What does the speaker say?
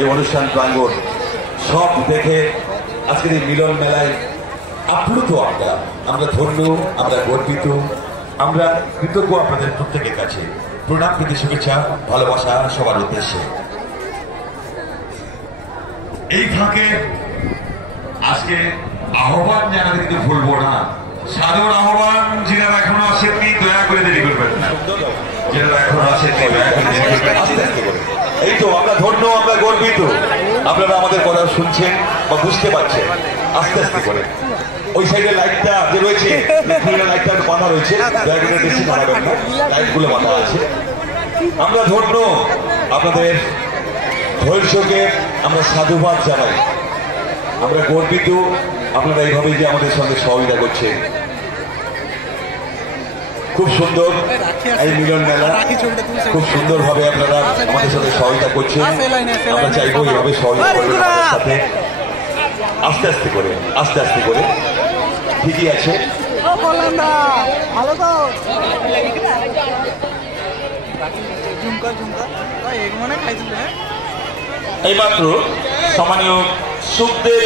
এই অনুষ্ঠান প্রাঙ্গণ সব দেখে আজকের এই মিলন মেলায় আপ্লুত আমরা ধন্য, আমরা গর্বিত, আমরা কৃতজ্ঞ আপনাদের প্রত্যেকের কাছে। প্রণাম, প্রীতি, শুভেচ্ছা, ভালোবাসা সবার উদ্দেশ্যে। এই ফাঁকে আজকে আহ্বান জানাতে কিন্তু ভুলবো না, সাদর আহ্বান যারা এখনো আসেননি দয়া করে দেরি করবেন না, যারা এখনো আসেননি দয়া করে দেরি করবেন। আস্তে আস্তে করে, এই তো আমরা ধন্য, আমরা গর্বিত, আপনারা আমাদের কথা শুনছেন বা বুঝতে পারছেন। আস্তে আস্তে করে ওই সাইডে লাইটটা যে রয়েছে, লাইটটা বাঁধা রয়েছে, দয়া করে বেশি বাড়াবেন না, লাইটগুলো বাঁধা আছে। আমরা ধন্য, আপনাদের ধৈর্যকে আমরা সাধুবাদ জানাই, আমরা গর্বিত আপনারা এইভাবে যে আমাদের সঙ্গে সহযোগিতা করছেন। খুব সুন্দর এই মিলন মেলা, খুব সুন্দরভাবে আপনারা আমাদের সাথে সহযোগিতা করছেন। আমরা চাইবো এইভাবে সহযোগিতা করবেন আমাদের সাথে। আস্তে আস্তে করে, আস্তে আস্তে করে, ঠিকই আছে। এইমাত্র সম্মানীয় সুখদেব